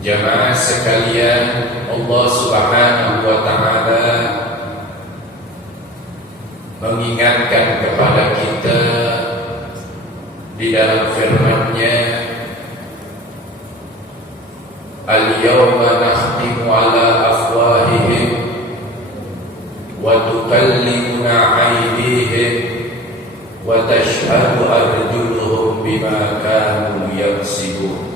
Jamaah sekalian, Allah Subhanahu wa ta'ala mengingatkan kepada kita di dalam firman-Nya, Al-yawma nakhtimu ala afwahihim wa tukallimuna aydihim wa tashhadu arjuluhum bima kanu yaksibun.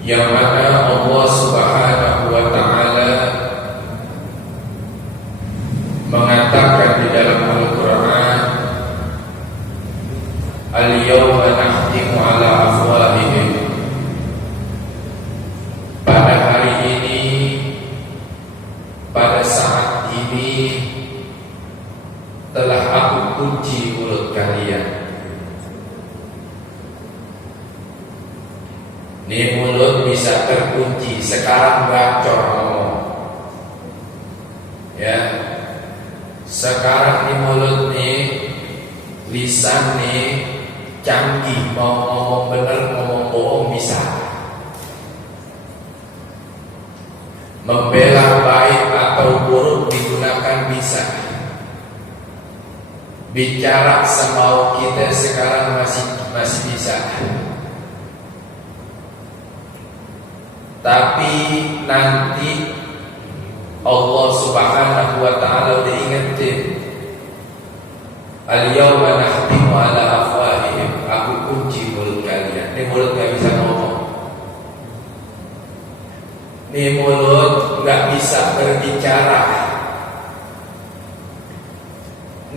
Yang mana Allah Subhanahu wa ta'ala mengatakan di dalam Al-Quran, Al-yawma nakhtimu ala afwahihim. Pada hari ini, pada saat ini, telah aku kunci mulut kalian. Ini mulut bisa terkunci, sekarang bacor ngomong, ya. Sekarang di mulut nih, lisan nih canggih, mau ngomong bener, ngomong bohong bisa. Membela baik atau buruk digunakan bisa. Bicara semau kita sekarang masih bisa. Tapi nanti Allah Subhanahu wa ta'ala udah ingetin, Al-yawma nakhtimu ala afwahihim, aku kunci mulut kalian. Ini mulut gak bisa ngomong, ini mulut gak bisa berbicara,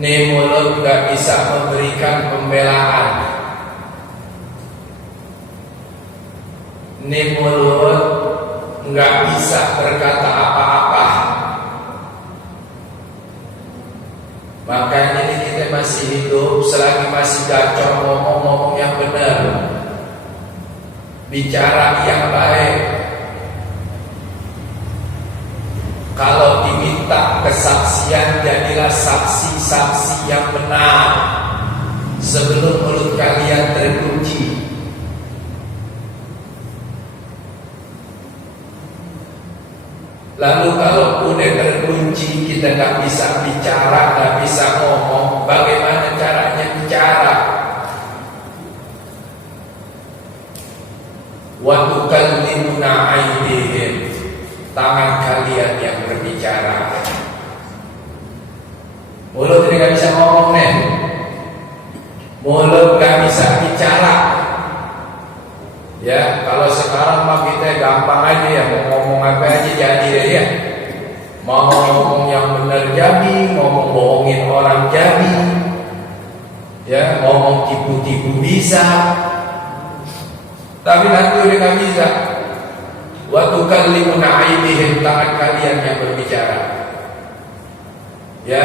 ini mulut gak bisa memberikan pembelaan, ini mulut nggak bisa berkata apa-apa. Makanya ini kita masih hidup, selagi masih gacor ngomong yang benar, bicara yang baik. Kalau diminta kesaksian, jadilah saksi-saksi yang benar sebelum mulut kalian terkunci. Lalu kalau udah terkunci, kita nggak bisa bicara, nggak bisa ngomong, bagaimana caranya bicara? Wa tukallimuna aydihim, tangan kalian yang berbicara. Mulut ini nggak bisa ngomong nih, mulut nggak bisa bicara. Ya, kalau sekarang mah kita gampang aja ya, mau ngomong apa aja jadi deh ya. Mau ngomong yang benar jadi, ngomong bohongin orang jadi, ya, ngomong tipu-tipu bisa. Tapi nanti udah gak bisa. Wa tukallimuna aydihim, tangan kalian yang berbicara. Ya.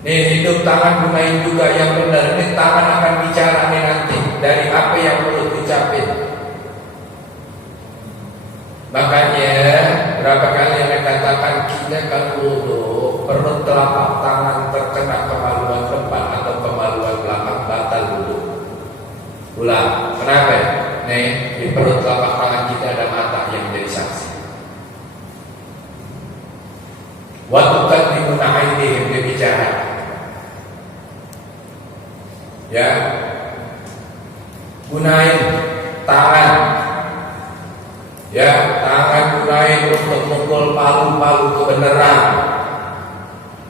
Nih, hidup tangan gunain juga yang benar. Ini tangan akan bicara nih nanti dari apa yang mulut ucapin. Makanya berapa kali yang katakan kita kalau wudhu perlu telapak tangan terkena kemaluan depan atau kemaluan belakang batal wudhu. Ulang, kenapa? Nih, di perut telapak tangan kita ada mata yang menjadi saksi. Wa tukallimuna aydihim, dia bicara. Ya, gunain tangan. Ya, tangan gunain untuk mukul palu-palu kebenaran,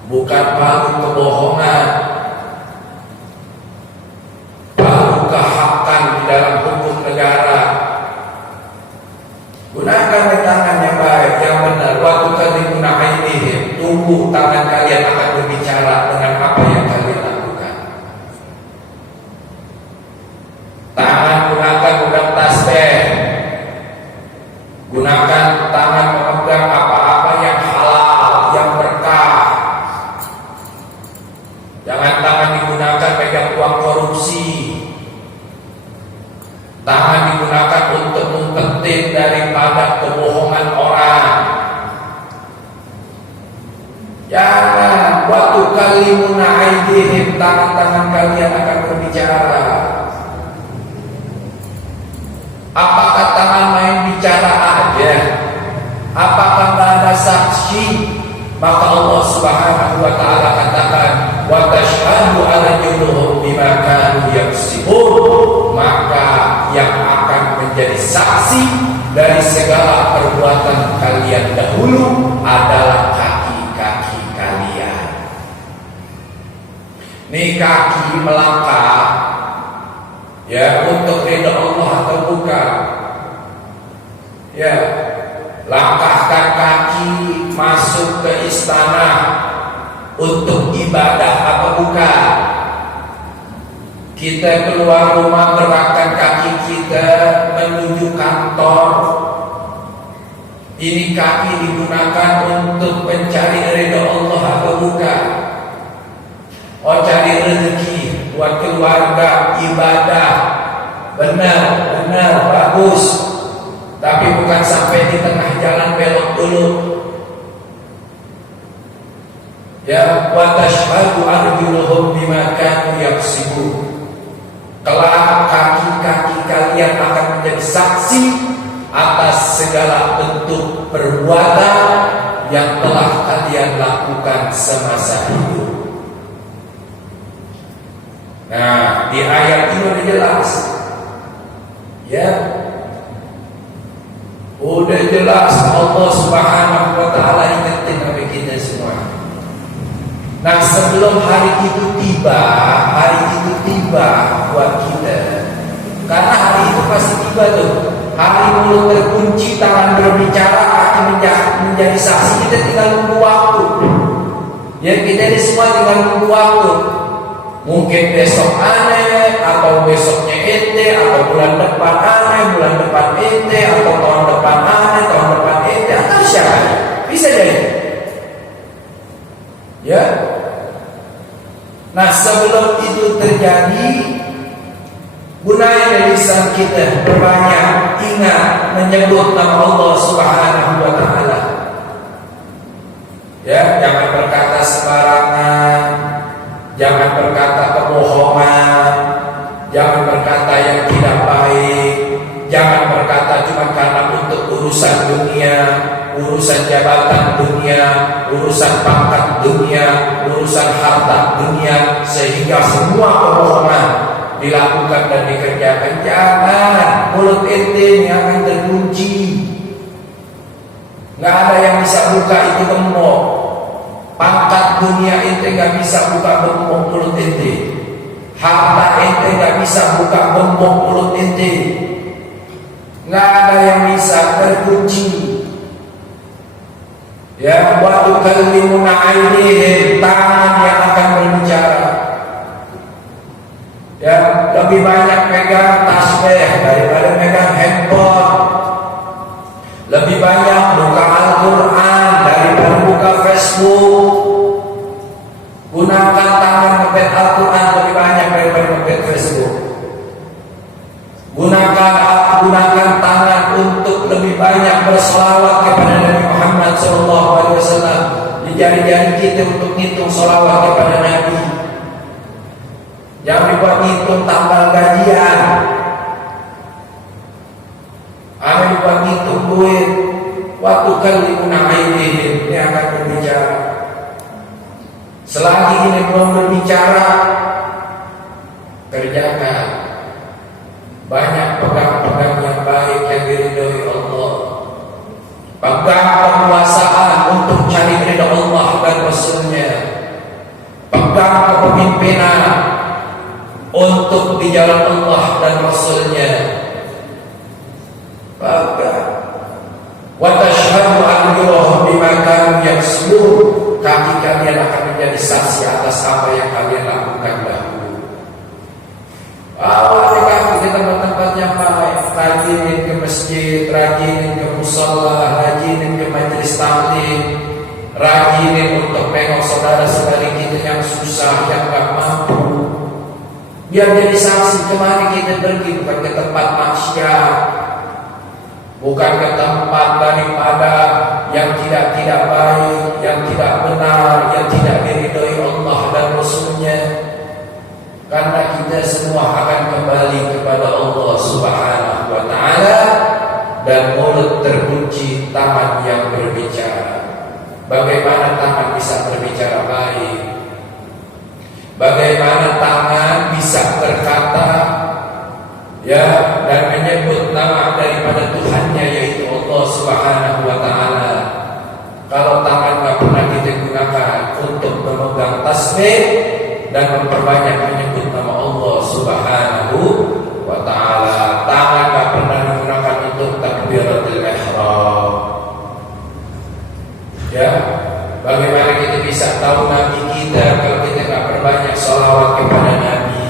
bukan palu kebohongan, palu kehakan di dalam hukum negara. Gunakan tangan yang baik, yang benar. Waktu kalian guna aydihim, tunggu tangan kalian akan berbicara dengan apa yang kalian lakukan. Tangan gunakan udang tasbih, gunakan tangan memegang apa-apa yang halal, yang berkah. Jangan tangan digunakan pegang uang korupsi. Tangan digunakan untuk mengpetik daripada kebohongan orang. Ya, Jangan waktu kalimuna aidihim, tangan-tangan kalian akan berbicara. Apakah tangan main bicara aja? Apakah tidak ada saksi? Maka Allah Subhanahu wa taala katakan, wa tashhadu arjuluhum bima kanu yaksibun. Maka yang akan menjadi saksi dari segala perbuatan kalian dahulu adalah kaki-kaki kalian. Nih kaki melangkah, ya, untuk ridha Allah atau bukan? Ya, langkahkan kaki masuk ke istana untuk ibadah atau bukan? Kita keluar rumah gerakkan kaki kita menuju kantor. Ini kaki digunakan untuk mencari ridha Allah atau bukan? Oh, cari rezeki buat keluarga, ibadah. Benar, bagus. Tapi bukan sampai di tengah jalan belok dulu. Ya, wa tashhadu arjuluhum bima kanu yaksibun. Kelak kaki-kaki kalian akan menjadi saksi atas segala bentuk perbuatan yang telah kalian lakukan semasa hidup. Nah, di ayat ini udah jelas, ya, udah jelas Allah Subhanahu wa taala ingetin sama kita semua. Nah, sebelum hari itu tiba buat kita, karena hari itu pasti tiba tuh. Hari mulut terkunci, tangan berbicara, kaki menjadi saksi. Kita tinggal nunggu waktu. Ya, kita ini semua tinggal nunggu waktu. Mungkin besok aneh, atau besoknya ente, atau bulan depan aneh, bulan depan ente, atau tahun depan aneh, tahun depan ente, atau siapa? Bisa jadi. Ya. Nah, sebelum itu terjadi, gunakan lisan kita berbanyak ingat menyebut nama Allah Subhanahu wa taala. Ya, jangan berkata sembarangan, jangan berkata kebohongan, jangan berkata yang tidak baik, jangan berkata cuma karena untuk urusan dunia, urusan jabatan dunia, urusan pangkat dunia, urusan harta dunia, sehingga semua kebohongan dilakukan dan dikerjakan. Jangan, mulut ente ini akan terkunci. Nggak ada yang bisa buka itu gembok. Pangkat dunia ente nggak bisa buka gembok mulut ente. Harta ente nggak bisa buka gembok mulut ente. Nggak ada yang bisa, terkunci. Ya, waktu kalimuna aidihim, tangan yang akan berbicara. Ya, lebih banyak megang tasbih daripada megang handphone. Lebih banyak buka Al-Quran daripada buka Facebook. Gunakan tangan ngebet Al-Quran lebih banyak daripada ngebet Facebook. Gunakan tangan untuk lebih banyak berselawat kepada Nabi Muhammad SAW. Di jari-jari kita untuk ngitung selawat kepada Nabi. Jangan dibuat ngitung tanggal gajian. Ada dibuat ngitung duit. Waktu kalimuna aidihim, ini akan berbicara. Selagi ini belum berbicara, kerjakan. Banyak pegang-pegang yang baik yang diridhoi Allah. Pegang kekuasaan untuk cari ridha Allah dan Rasulnya. Pegang kepemimpinan untuk di jalan Allah dan Rasulnya. Pegang. Wa tashhadu arjuluhum bima kanu yaksibun. Kaki kalian akan menjadi saksi atas apa yang kalian lakukan dahulu. Awal di tempat-tempat yang baik, rajinin ke masjid, rajinin ke musala, rajinin ke majelis taklim, rajinin untuk nengok saudara-saudari kita yang susah, yang gak mampu. Biar jadi saksi kemana kita pergi, bukan ke tempat maksiat, bukan ke tempat daripada yang tidak baik, yang tidak benar, yang tidak diridhoi Allah dan Rasulnya. Karena kita semua akan kembali kepada Allah Subhanahu wa Ta'ala, dan mulut terkunci, tangan yang berbicara. Bagaimana tangan bisa berbicara baik? Bagaimana tangan bisa berkata dan menyebut nama daripada Tuhannya, yaitu Allah Subhanahu wa Ta'ala? Kalau tangan nggak pernah kita gunakan untuk memegang tasbih dan memperbanyak menyebut nama Allah Subhanahu wa Ta'ala, tangan nggak pernah digunakan untuk takbiratul ihram. Bagaimana kita bisa tahu Nabi kita kalau kita nggak perbanyak sholawat kepada Nabi,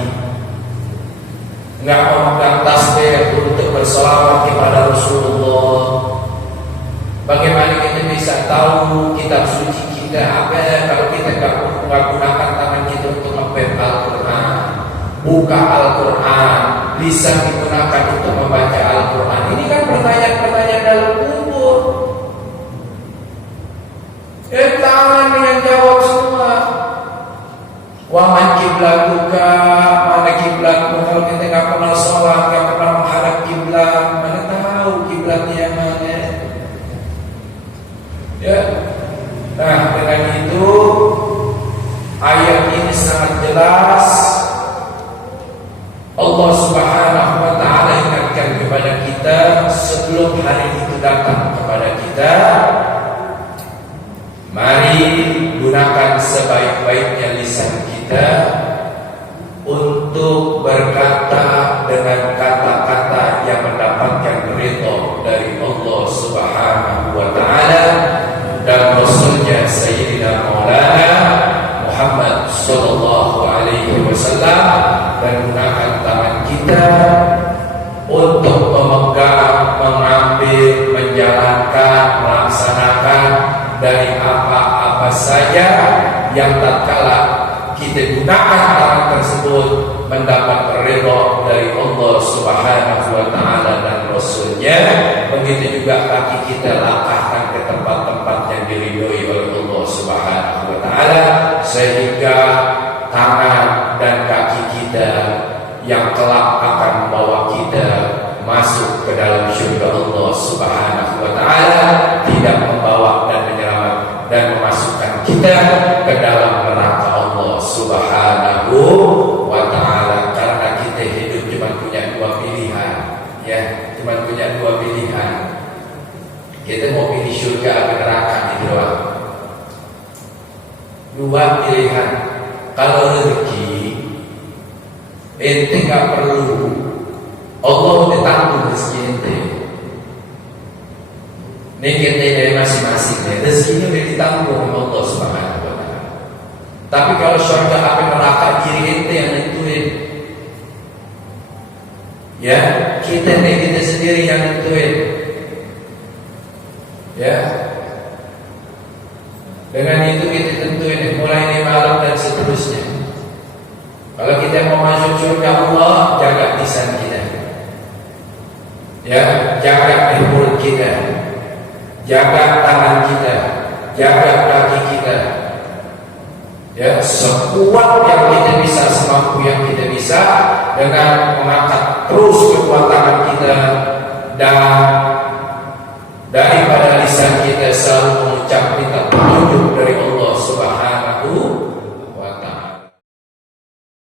nggak memegang tasbih untuk bersolawat kepada Rasulullah? Bagaimana kita bisa tahu kitab suci kita apa kalau kita nggak gunakan tangan kita untuk membaca Al-Quran, buka Al-Quran, lisan digunakan untuk membaca Al-Quran? Ini kan pertanyaan-pertanyaan dalam kubur. Tangan yang jawab semua. Wa man kiblatuka, mana kiblatmu? Kalau kita nggak pernah sholat, nggak pernah menghadap kiblat, mana tahu kiblatnya yang mana? Nah, dengan itu ayat ini sangat jelas. Allah Subhanahu wa Ta'ala ingatkan kepada kita sebelum hari itu datang kepada kita. Mari gunakan sebaik-baiknya lisan kita untuk berkata dengan kata-kata yang mendapatkan ridha dari Allah Subhanahu wa Ta'ala dan Rasulnya Sayyidina Maulana Muhammad sallallahu alaihi wasallam, dan gunakan tangan kita untuk memegang, mengambil, menjalankan, melaksanakan dari apa-apa saja yang tatkala kita gunakan tangan tersebut mendapat ridha dari Allah Subhanahu wa Ta'ala dan Rasulnya. Begitu juga kaki kita langkahkan ke tempat-tempat yang diridhoi oleh Allah Subhanahu wa Ta'ala, sehingga tangan dan kaki kita yang kelak akan membawa kita masuk ke dalam syurga Allah Subhanahu wa Ta'ala tidak membawa dan memasukkan kita ke dalam neraka Allah Subhanahu wa Ta'ala. Karena kita hidup cuma punya dua pilihan, cuma punya dua pilihan. Kita mau pilih surga atau neraka, itu doang. Dua pilihan. Kalau rezeki ente nggak perlu, Allah udah tanggung rezeki ente. Ini kita dari masing-masing ya. Rezekinya udah ditanggung oleh Allah Subhanahu wa Ta'ala. Tapi kalau surga apa neraka, diri ente yang nentuin. Kita sendiri yang nentuin. Dengan itu kita tentuin mulai dari malam dan seterusnya. Kalau kita mau masuk surga Allah, jaga lisan kita. Jaga mulut kita. Jaga tangan kita, jaga kaki kita. Sekuat yang kita bisa, semampu yang kita bisa, dengan mengangkat terus kekuatan kita, dan daripada lisan kita selalu mengucap minta petunjuk